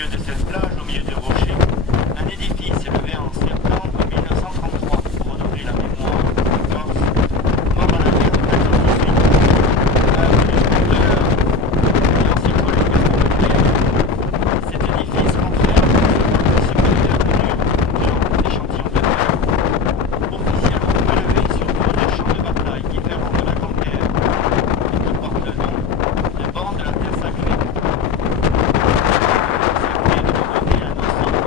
milieu de cette plage, au milieu des rochers, un édifice élevé en septembre 1933 pour honorer la mémoire de Corse, mort à la guerre de 14-18, avenue Spengler, et ainsi que les nucléaire. Cet édifice renferme une supérieure mesure, genre d'échantillons de terre, officiellement prélevé sur 12 champs de bataille différents de la Grande Guerre, et qui porte le nom de banc de la Terre Sacrée. Sacré de provoquer un aussi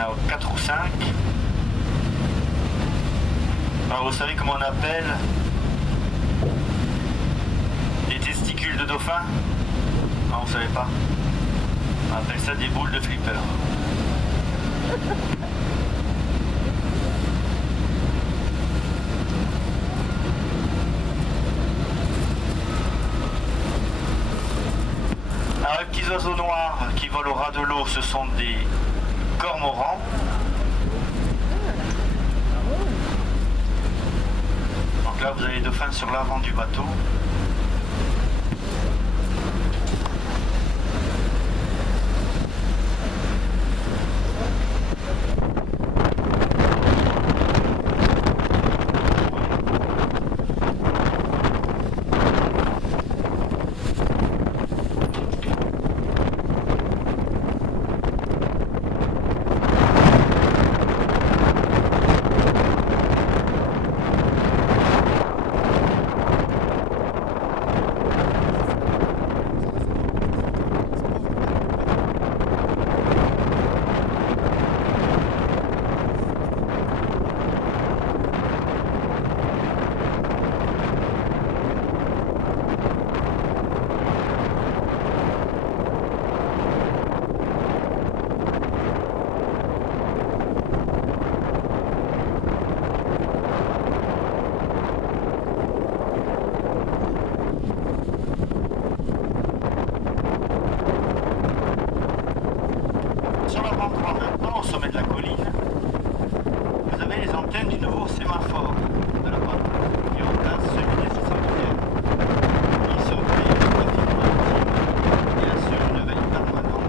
en a 4 ou 5. Alors vous savez comment on appelle les testicules de dauphin? Non, vous savez pas. On appelle ça des boules de flipper. Alors les petits oiseaux noirs qui volent au ras de l'eau, ce sont des cormorans. Donc là vous avez les dauphins sur l'avant du bateau. Sur la bande maintenant, au sommet de la colline, vous avez les antennes du nouveau sémaphore de la bande qui remplace celui des 600 qui surveille le trafic maritime et assure une veille permanente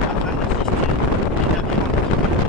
afin d'assister les navires en difficulté.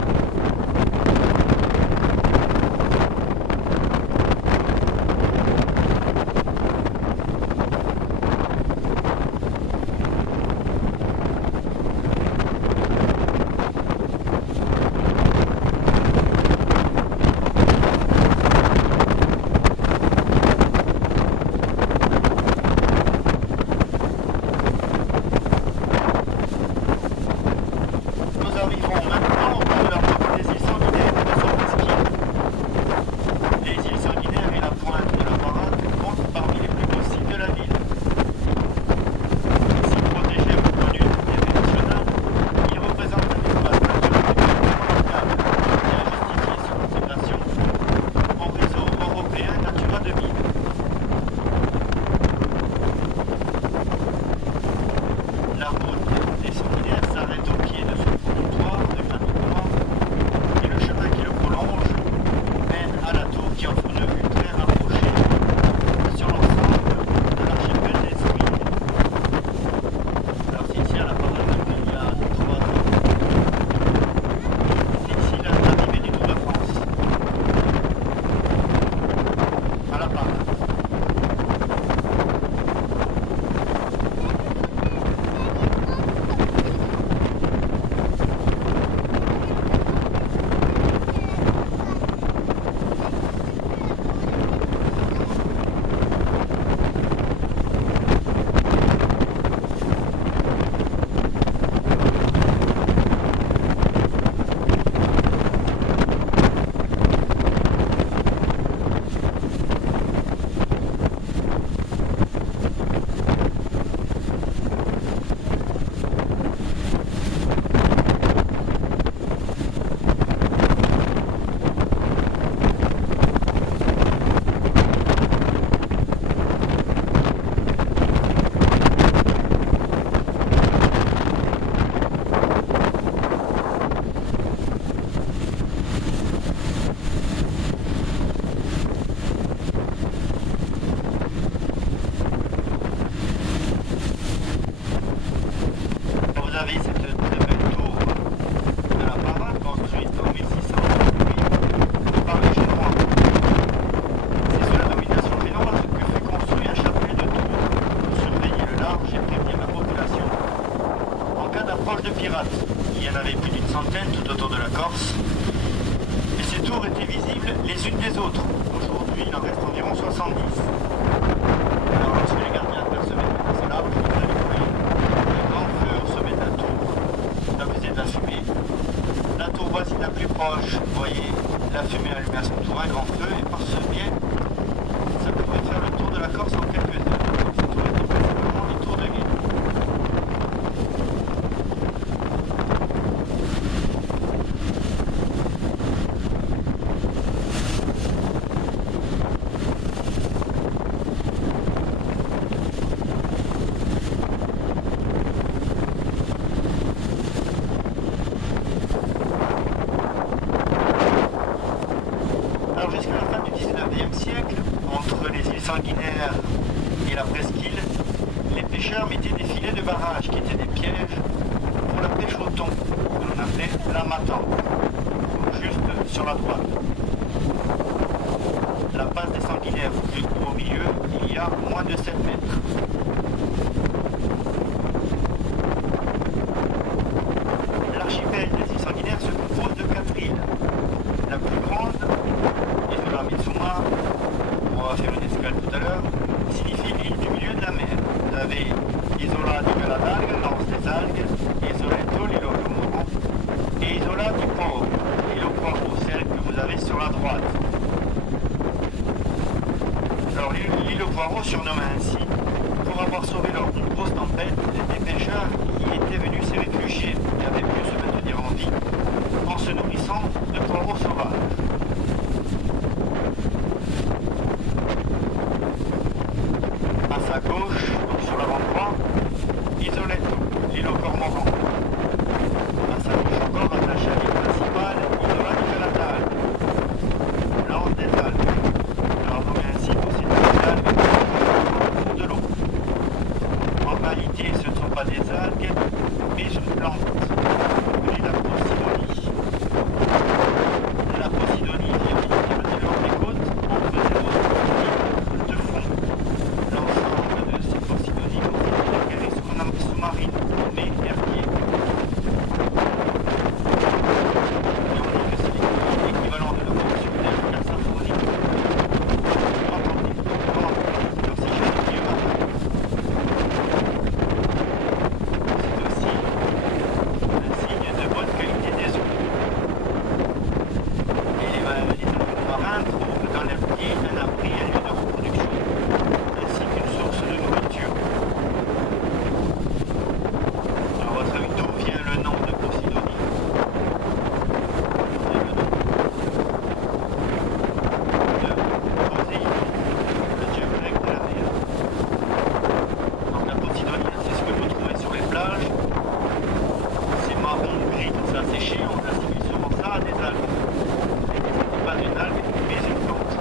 les unes des autres. Aujourd'hui, il en reste environ 70. Alors, lorsque les gardiens apercevaient ce large, vous allez voir un grand feu au sommet de la tour. Là, vous êtes de la fumée. La tour proche, vous voyez la fumée allumée à son tour, un grand feu, et par ce biais, ça pourrait faire le tour de la Corse en quelques heures. Ça aurait été principalement des tours de guet. Alors jusqu'à la fin du 19e siècle, entre les îles Sanguinaires et la presqu'île, les pêcheurs mettaient des filets de barrage qui étaient des pièges pour la pêche au thon, que l'on appelait la matante, juste sur la droite. La base des Sanguinaires au milieu, il y a moins de 7 mètres. L'archipel des îles Sanguinaires se compose de 4 îles. La plus grande, Isola Mitsuma, on va faire une escale tout à l'heure, signifie l'île du milieu de la mer. Vous avez Isola di Galadalga, l'anse des algues, Isoletto, l'île au Cormoran, et Isola di Poro, l'île au poireau, celle que vous avez sur la droite. Alors l'île au poireau, surnommée ainsi, pour avoir sauvé lors d'une grosse tempête, des pêcheurs y étaient venus s'y réfugier et avaient pu se maintenir en vie en se nourrissant de poireaux sauvages. À sa gauche, donc sur l'avant-droit, Isoletto, l'île au Cormoran. À sa gauche encore, attaché à l'île principale, Isola di Galatale, l'anse des algues. Alors nommé ainsi pour ces petites algues au fond de l'eau. En réalité, ce ne sont pas des algues, mais une plante, appelée la Posidonie. La Posidonie vient visiter le long des côtes, entre zéro et 10 mètres de fond. L'ensemble de ces Posidonies constitue la galerie sous-marine, nommée Herbier. Et on dit que c'est l'équivalent de la fonction d'énergie symphonique. Entendez, l'oxygène qui est marin. C'est aussi un signe de bonne qualité des eaux. Et les animaux marins trouvent dans l'herbier un abri, un lieu de reproduction, ainsi qu'une source de nourriture. À votre avis, d'où vient le nom de Posidonie? C'est le nom de Poséidon, le dieu grec de la mer. Donc la Posidonie, c'est ce que vous trouvez sur les plages. C'est marron, gris, quand ça a séché, on assimile souvent ça à des algues. Et ce n'était pas une algue, mais une plante.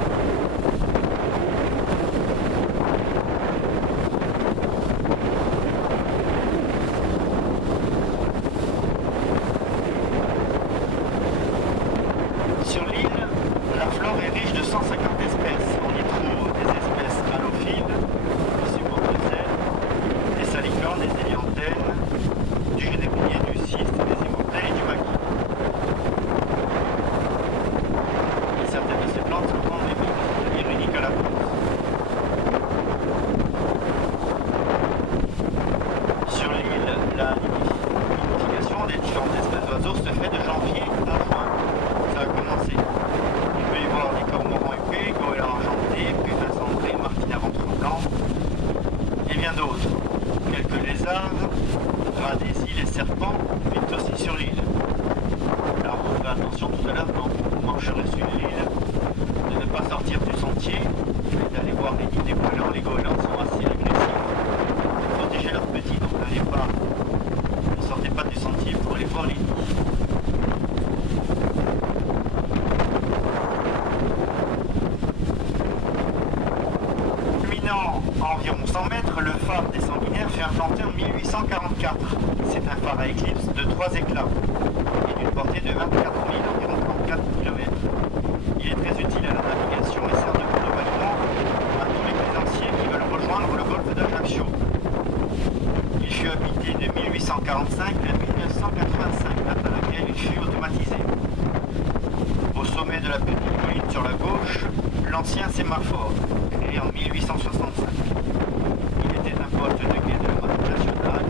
Sur l'île, la flore est riche de 150 espèces. On y trouve des espèces halophiles, aussi mortacelles, des salicornes, des hélianthènes, du genévrier, du cyste, des hémoptères et du maquis. Et certaines de ces plantes sont endémiques, c'est-à-dire uniques à la France. Sur l'île, la nidification des différentes espèces d'oiseaux se fait de janvier à juin. Ça a commencé. Il peut y voir les cormorans huppés, goélands argentés, puffins cendrés, martines à ventre blanc, et bien d'autres. Quelques lézards, rats des îles et serpents vivent aussi sur l'île. Alors vous ferez attention tout à l'heure quand vous marcherez sur l'île de ne pas sortir du sentier et d'aller voir les nids des goélands. Les goélands sont assez agressifs pour protéger leurs petits, donc ne sortez pas du sentier pour aller voir les nids. Culminant à environ 100 mètres, le phare des Sanguinaires fut implanté en 1844. C'est un phare à éclipse de 3 éclats et d'une portée de 24 000, environ 34 km. Il est très utile à la navigation et sert de port de bâtiment à tous les plaisanciers qui veulent rejoindre le golfe d'Ajaccio. Il fut habité de 1845 à 1985, date à laquelle il fut automatisé. Au sommet de la petite colline sur la gauche, l'ancien sémaphore, créé en 1865. Il était un poste de guet de la marine nationale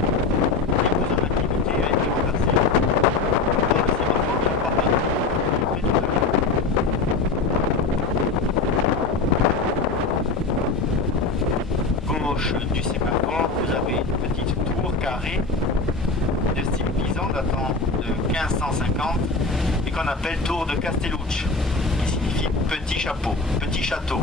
et où son activité a été remplacée par le sémaphore de la Barbade. carré de style pisan datant de 1550 et qu'on appelle tour de Castellucci, qui signifie petit chapeau, petit château.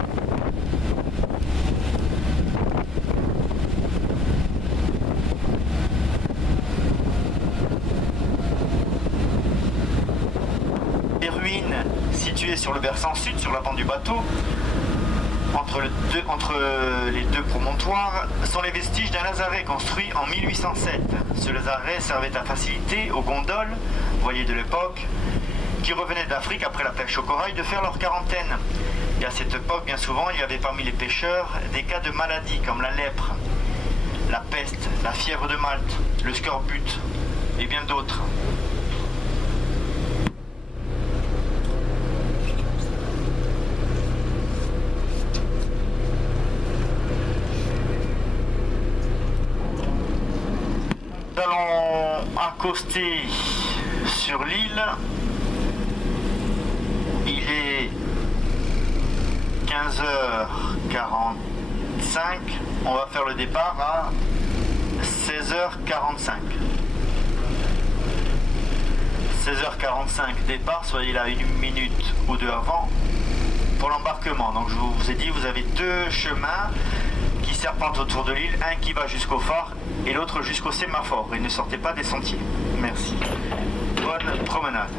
Les ruines situées sur le versant sud, sur l'avant du bateau, entre les deux promontoires, sont les vestiges d'un lazaret construit en 1807. Ce lazaret servait à faciliter aux gondoles, voyez de l'époque, qui revenaient d'Afrique après la pêche au corail, de faire leur quarantaine. Et à cette époque, bien souvent, il y avait parmi les pêcheurs des cas de maladies comme la lèpre, la peste, la fièvre de Malte, le scorbut et bien d'autres. Nous allons accoster sur l'île. Il est 15h45. On va faire le départ à 16h45. 16h45 départ, soyez là une minute ou deux avant pour l'embarquement. Donc je vous ai dit, vous avez deux chemins qui serpentent autour de l'île, un qui va jusqu'au phare et l'autre jusqu'au sémaphore. Et ne sortez pas des sentiers. Merci. Bonne promenade.